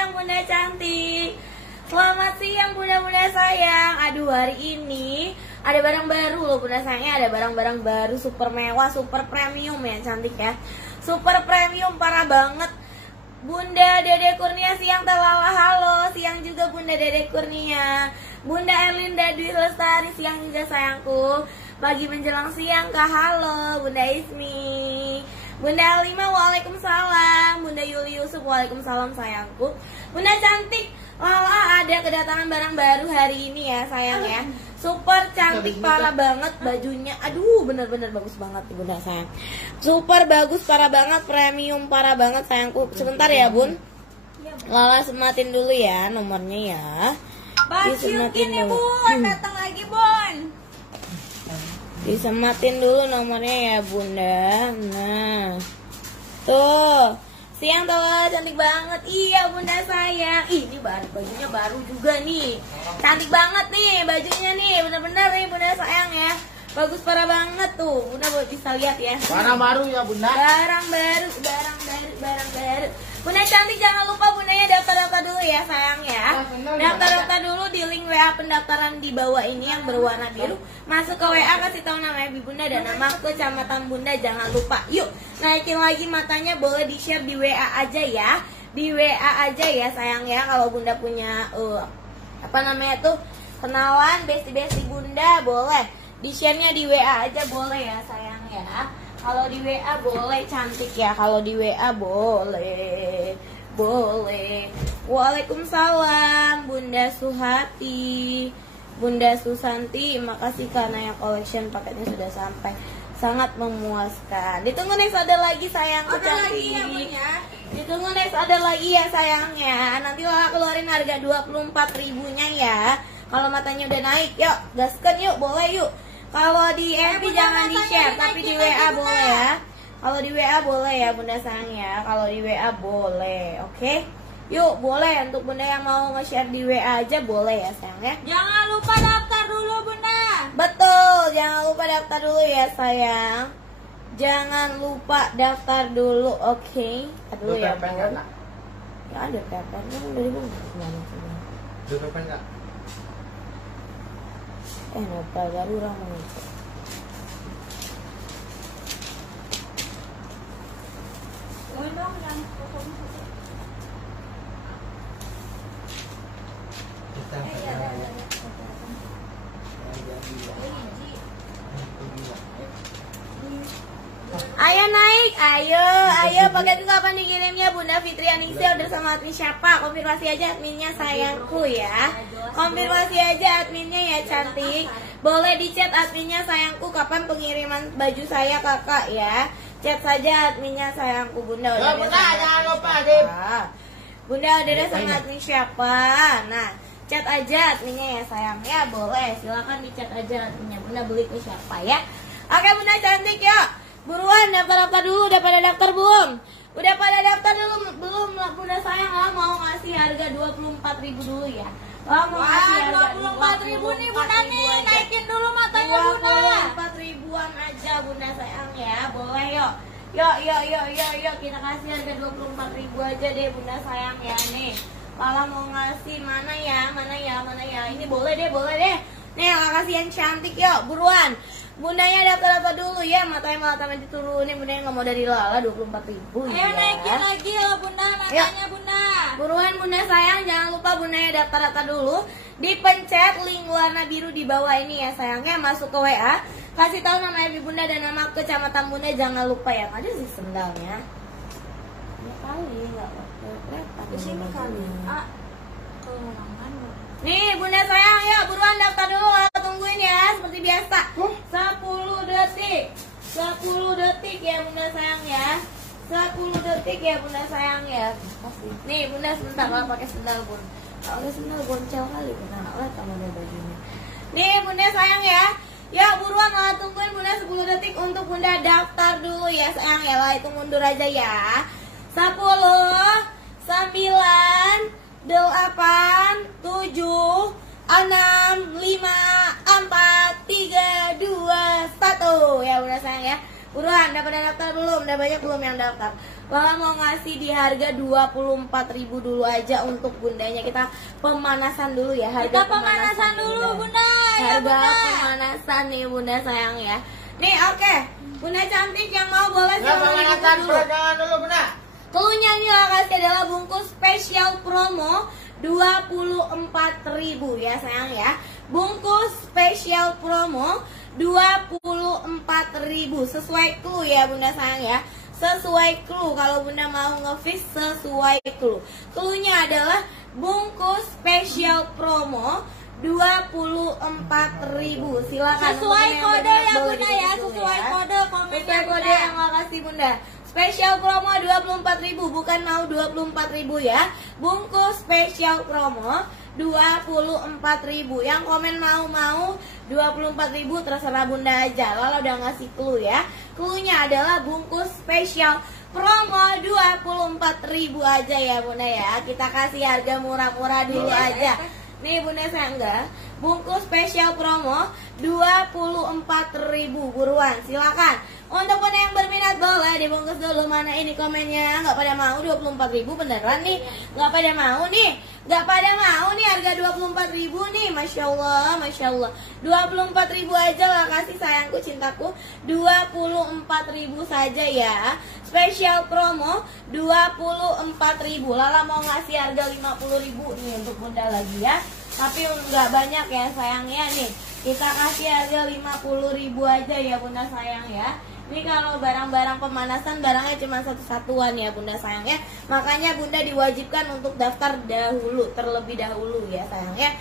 siang Bunda cantik. Selamat siang Bunda-bunda sayang. Aduh, hari ini ada barang baru loh Bunda sayangnya. Ada barang-barang baru super mewah, super premium ya cantik ya. Super premium parah banget. Bunda Dede Kurnia siang Talala halo. Siang juga Bunda Dede Kurnia. Bunda Erlinda Dwi Lestari siang juga sayangku. Pagi menjelang siang Kak halo. Bunda Ismi, Bunda Alima waalaikumsalam. Bunda Yuli Yusuf waalaikumsalam sayangku. Bunda cantik Lala ada kedatangan barang baru hari ini ya sayang ya. Super cantik parah banget bajunya. Aduh bener-bener bagus banget Bunda sayang. Super bagus parah banget, premium parah banget sayangku. Sebentar ya Bun, Lala sematin dulu ya nomornya ya. Disematin ya Bun, datang lagi Bun. Disematin dulu nomornya ya Bunda. Nah tuh, siang Lala cantik banget. Iya Bunda sayang. Ini bajunya baru juga nih. Cantik banget nih bajunya nih. Bener-bener nih Bunda sayang ya. Bagus parah banget tuh. Bunda bisa lihat ya. Barang baru ya Bunda. Barang baru. Bunda cantik jangan lupa Bundanya daftar-daftar dulu ya sayang ya. Daftar-daftar dulu di link WA pendaftaran di bawah ini yang berwarna biru. Masuk ke WA, kasih tahu nama Ibu Bunda dan nama kecamatan Bunda, jangan lupa. Yuk naikin lagi matanya, boleh di share di WA aja ya. Di WA aja ya sayang ya. Kalau Bunda punya apa namanya tuh kenalan besti-besti Bunda, boleh di share-nya di WA aja boleh ya sayang ya. Kalau di WA boleh cantik ya. Kalau di WA boleh. Waalaikumsalam Bunda Suhati, Bunda Susanti, makasih karena yang collection paketnya sudah sampai. Sangat memuaskan. Ditunggu next ada lagi sayangku cantik. Ditunggu next ada lagi ya sayangnya. Nanti Lala keluarin harga 24.000-nya ya. Kalau matanya udah naik, yuk gaskan yuk, boleh yuk. Kalau di FB jangan di-share, tapi di WA boleh ya. Kalau di WA boleh ya Bunda sayang ya. Kalau di WA boleh, oke? Yuk boleh untuk Bunda yang mau nge-share di WA aja boleh ya sayang ya. Jangan lupa daftar dulu Bunda. Betul, jangan lupa daftar dulu ya sayang. Jangan lupa daftar dulu, oke? Dulu ya Bun. Ya ada papernya dari Bun. Ada paper enggak? Nota baru orang mengecek. Dong yang foto. Ayo naik, ayo paket itu kapan dikirimnya Bunda Fitri Anissa udah sama admin siapa? Konfirmasi aja adminnya sayangku ya. Konfirmasi aja adminnya ya cantik. Boleh di chat adminnya sayangku kapan pengiriman baju saya kakak ya. Chat saja adminnya sayangku. Bunda udah Bunda jangan lupa Adip. Bunda udah sama admin siapa? Nah chat aja adminnya ya sayang ya, boleh silakan di chat aja adminnya. Bunda beli ke siapa ya. Oke Bunda cantik yuk. Buruan daftar-daftar dulu, udah pada daftar belum? Udah pada daftar belum Bunda sayang lah mau ngasih harga 24.000 dulu ya. Mau ngasih harga 24.000 nih Bunda nih, naikin dulu matanya Bunda. 24.000-an aja Bunda sayang ya, boleh yuk. Yuk kita kasih harga 24.000 aja deh Bunda sayang ya nih. Lala mau ngasih mana ya? Ini boleh deh. Nih Lala kasih yang cantik yuk, buruan. Bundanya daftar dulu ya, matanya malah tambah diturunin. Bundanya nggak mau dari Lala 24.000 ya. Ayo naikin lagi loh Bunda, matanya Bunda. Buruan Bunda sayang, jangan lupa Bundanya daftar dulu. Dipencet link warna biru di bawah ini ya sayangnya, masuk ke WA. Kasih tahu nama Ibu Bunda dan nama kecamatan Bunda, jangan lupa ya. Ada sih sendalnya. Ya kali nggak kelihatan. Di sini kali. Nih Bunda sayang, ya buruan daftar dulu, tungguin ya seperti biasa. 10 detik ya Bunda sayang ya. 10 detik ya Bunda sayang ya. Nih Bunda sebentar, kalau pakai sendal Bun. Kalau pakai sendal goncel kali Bunda, nggak lihat sama bajunya. Nih Bunda sayang ya. Ya buruan lah, tungguin Bunda 10 detik untuk Bunda daftar dulu ya sayang ya. Lah itu mundur aja ya. 10, 9, 8, 7, 6, 5, 4, 3, 2, 1. Ya Bunda sayang ya. Buruan, udah pada daftar belum? Udah banyak belum yang daftar? Lala mau ngasih di harga 24.000 dulu aja untuk bundanya. Kita pemanasan dulu ya. Kita pemanasan dulu bunda. Ya Harga bunda. pemanasan nih bunda sayang ya. Nih oke, bunda cantik yang mau boleh Ya, silahkan pemanasan dibungkus dulu. peragangan dulu, Bunda. Cluenya ini lah kasih adalah bungkus spesial promo 24.000 ya sayang ya. Bungkus spesial promo 24.000 sesuai clue ya bunda sayang ya. Sesuai clue kalau bunda mau nge-fish sesuai clue. Cluenya adalah bungkus spesial promo 24.000. Silakan Sesuai untuk yang kode berminat ya boleh bunda ya. dibungkus dulu Sesuai ya. kode komennya Sesuai kode bunda. yang makasih bunda. Spesial promo 24.000 bukan mau 24.000 ya. Bungkus spesial promo 24.000. Yang komen mau 24.000 terserah bunda aja. Lalu udah ngasih clue ya. Cluenya adalah bungkus spesial promo 24.000 aja ya bunda ya. Kita kasih harga murah-murah dulu aja. Nih bunda saya enggak. Bungkus spesial promo 24.000. Buruan silakan. Untuk bunda yang berminat boleh dibungkus dulu. Mana ini komennya? Nggak pada mau 24.000 beneran nih? Nggak pada mau nih? Nggak pada mau nih harga 24.000 nih? Masya Allah, Masya Allah. 24.000 aja lah kasih sayangku cintaku. 24.000 saja ya. Spesial promo 24.000. Lala mau ngasih harga 50.000 nih untuk bunda lagi ya. Tapi nggak banyak ya sayangnya nih. Kita kasih harga 50.000 aja ya bunda sayang ya. Ini kalau barang-barang pemanasan barangnya cuma satu-satuan ya bunda sayang ya. Makanya bunda diwajibkan untuk daftar dahulu, terlebih dahulu ya sayang ya.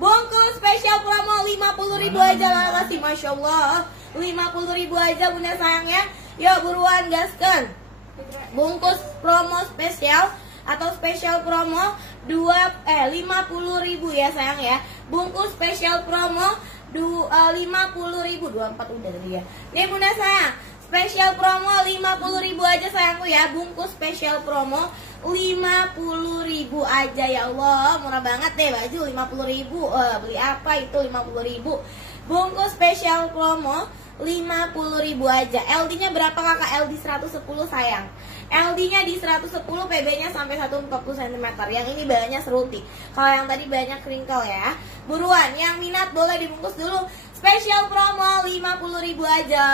Bungkus spesial promo 50.000 aja lah kasih, Masya Allah. 50.000 aja bunda sayang ya. Yuk buruan gaskan. Bungkus promo spesial atau spesial promo 50.000 ya sayang ya. Bungkus spesial promo 50.000. 24 udah tadi ya. Nih bunda sayang, spesial promo 50.000 aja sayangku ya. Bungkus spesial promo 50.000 aja ya Allah. Murah banget deh baju 50.000. Beli apa itu 50.000. Bungkus spesial promo 50.000 aja. LD-nya berapa kakak? LD 110 sayang. LD-nya di 110, PB-nya sampai 140 cm. Yang ini banyak seruti. Kalau yang tadi banyak crinkle ya. Buruan, yang minat boleh dibungkus dulu. Spesial promo 50.000 aja.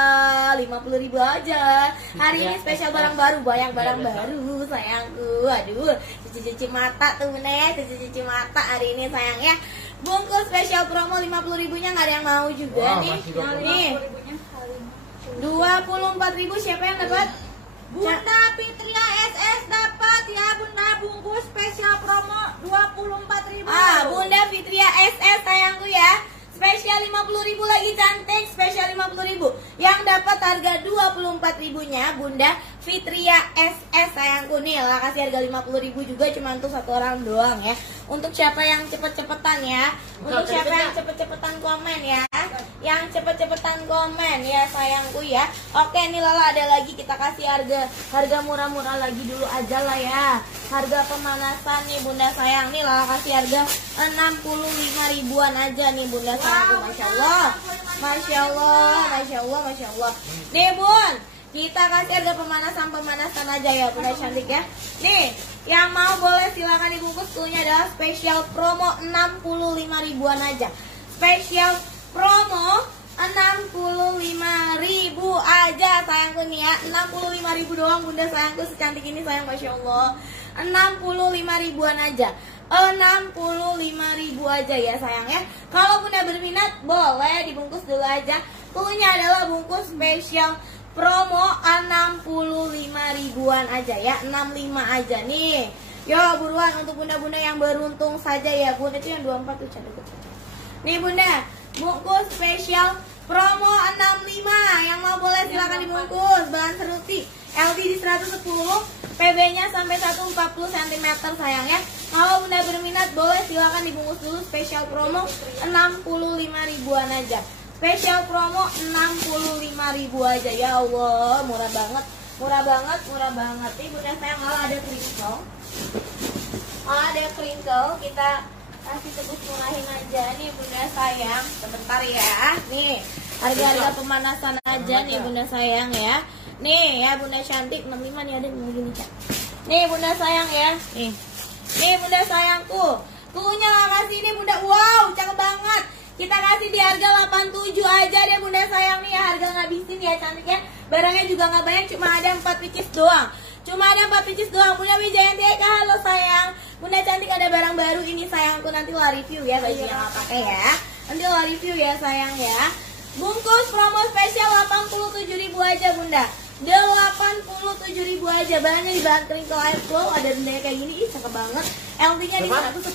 50.000 aja. Hari ini spesial barang baru, banyak barang baru sayangku. Aduh, cuci-cuci mata tuh nih, cuci-cuci mata hari ini sayangnya. Bungkus spesial promo 50.000-nya nggak ada yang mau juga. Wah, nih. masih 24.000. Nih. 24.000 siapa yang dapat? Bunda Fitria SS dapat ya bunda. Bungkus spesial promo 24.000. Bunda Fitria SS sayangku ya. Spesial 50.000 lagi cantik, spesial 50.000. Yang dapat harga 24.000-nya Bunda Fitria SS sayangku nih. Lah kasih harga 50.000 juga cuma untuk satu orang doang ya. Untuk siapa yang cepet-cepetan ya. Untuk siapa yang cepet-cepetan komen ya. Yang cepet-cepetan komen ya sayangku ya. Oke nih Lala ada lagi, kita kasih harga murah-murah lagi dulu aja lah ya. Harga pemanasan nih bunda sayang. Nih Lala kasih harga 65 ribuan aja nih bunda sayangku. Masya Allah. Masya Allah. Masya Allah. Masya Allah. Nih bun, kita kasih harga pemanasan aja ya bunda cantik ya. Nih yang mau boleh silakan dibungkus. Cluenya adalah spesial promo 65 ribuan aja. Spesial promo 65.000 aja sayangku nih ya. 65.000 doang bunda sayangku secantik ini sayang, Masya Allah. 65 ribuan aja. 65.000 aja ya sayang ya. Kalau bunda berminat boleh dibungkus dulu aja. Cluenya adalah bungkus spesial promo 65 ribuan aja ya. 65 aja nih. Yo buruan untuk bunda-bunda yang beruntung saja ya bunda. Itu yang 24 tuh cantik. Nih bunda, bungkus spesial promo 65. Yang mau boleh silakan dibungkus. Bahan seruti LD di 110, PB-nya sampai 140 cm sayangnya. Kalau bunda berminat boleh silakan dibungkus dulu. Spesial promo 65 ribuan aja. Spesial promo 65.000 aja ya Allah, murah banget. Murah banget, murah banget. Nih bunda sayang, kalau ada crinkle. Kalau ada crinkle kita kasih tebus murahin aja nih bunda sayang. Sebentar ya. Nih Harga-harga pemanasan aja nih bunda sayang ya. Nih ya bunda cantik 65 nih, ada yang begini Cak. Nih bunda sayang ya. Nih bunda sayangku. Kukunya nggak kasih ini bunda. Wow, cakep banget. Kita kasih di harga 87 aja deh bunda sayang nih ya. Harga ngabisin ya cantiknya. Barangnya juga nggak banyak, cuma ada 4 pieces doang. Cuma ada 4 pieces doang. Bunda Wijayanti Eka, halo sayang. Bunda cantik ada barang baru ini sayangku, nanti lo review ya baju yang nggak pakai ya. Nanti lo review ya sayang ya. Bungkus promo spesial 87.000 aja bunda. 87.000 aja. Bahannya di bahan crinkle air flow. Ada bendanya kayak gini, ih cakep banget. LT-nya di 110,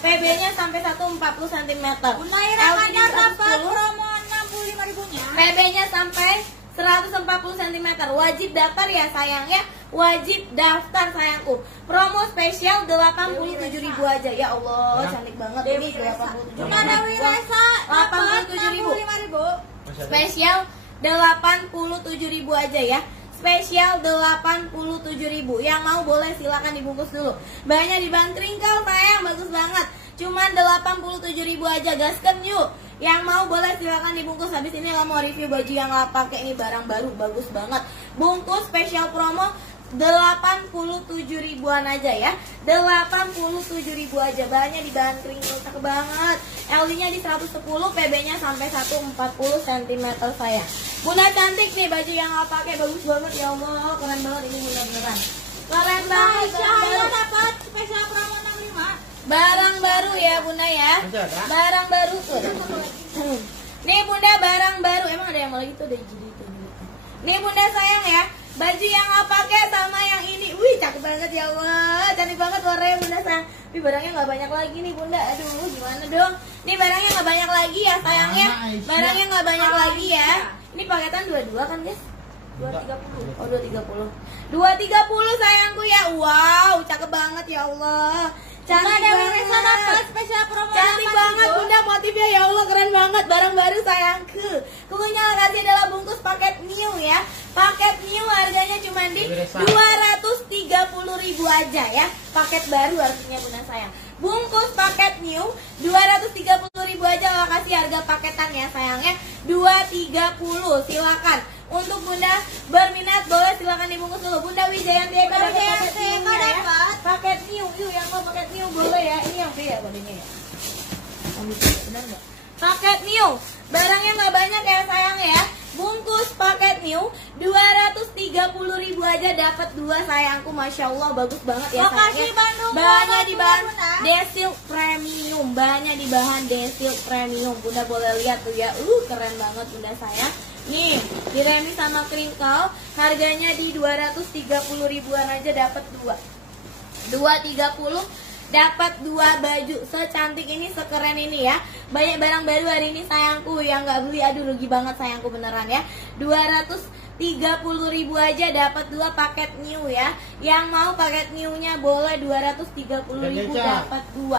PB-nya sampai 140 cm. Bunda Ira dapat promo 65.000-nya. PB-nya sampai 140 cm. Wajib daftar ya sayang ya. Wajib daftar sayangku. Promo spesial 87.000 aja. Ya Allah, cantik banget ini 87.000. Bunda Dewi Resa dapat 65.000. Spesial 87.000 aja ya. Spesial 87.000. Yang mau boleh silakan dibungkus dulu. Bahannya di bahan crinkle sayang, bagus banget. Cuman 87.000 aja, gasken yuk. Yang mau boleh silakan dibungkus. Habis ini lo mau review baju yang nggak pakai, ini barang baru bagus banget. Bungkus spesial promo 87.000-an aja ya. 87.000 aja. Bahannya di bahan crinkle cakep banget. LD-nya di 110, PB-nya sampai 140 cm sayang. Bunda cantik nih baju yang nggak pakai, bagus banget ya Allah, keren banget ini bunda beneran. Keren banget. Cahaya dapat spesial promo 65. Barang baru ya bunda ya. Barang baru tuh. Nih bunda barang baru. Emang ada yang mau lagi tuh, ada jadi itu. Nih bunda sayang ya. Baju yang nggak pakai sama yang ini. Wih cakep banget ya Allah. Cantik banget warnanya bunda sayang. Tapi barangnya nggak banyak lagi nih bunda. Aduh gimana dong. Nih barangnya nggak banyak lagi ya sayangnya. Barangnya nggak banyak lagi ya. Ini paketan 22 kan guys? 230. Oh 230. 230 sayangku ya. Wow cakep banget ya Allah. Cantik banget. Spesial promo Cantik banget bunda, motifnya ya Allah keren banget. Barang baru sayangku. Kukunya kasih adalah bungkus paket new ya. Paket new harganya cuma di 230.000 aja ya. Paket baru artinya bunda sayang. Bungkus paket new 230.000 aja. Lo kasih harga paketan ya sayangnya 230. Silakan. Untuk bunda berminat boleh silakan dibungkus dulu. Bunda Wijayanti Eka dapat paket new ya. Paket new, yuk yang mau paket new boleh ya. Ini yang free ya kodenya ya. Benar nggak? Paket new, barangnya nggak banyak ya sayang ya. Bungkus paket new 230.000 aja dapat 2 sayangku, masya Allah bagus banget ya sayangnya. Bahannya di bahan Desil Premium, bahannya di bahan Desil Premium. Bunda boleh lihat tuh ya, keren banget bunda sayang. Nih, diremi sama crinkle, harganya di 230.000-an aja dapat 2. 230 dapat 2 baju secantik ini, sekeren ini ya. Banyak barang baru hari ini sayangku, yang nggak beli aduh rugi banget sayangku beneran ya. 230.000 aja dapat 2 paket new ya. Yang mau paket new-nya boleh 230.000 dapat 2.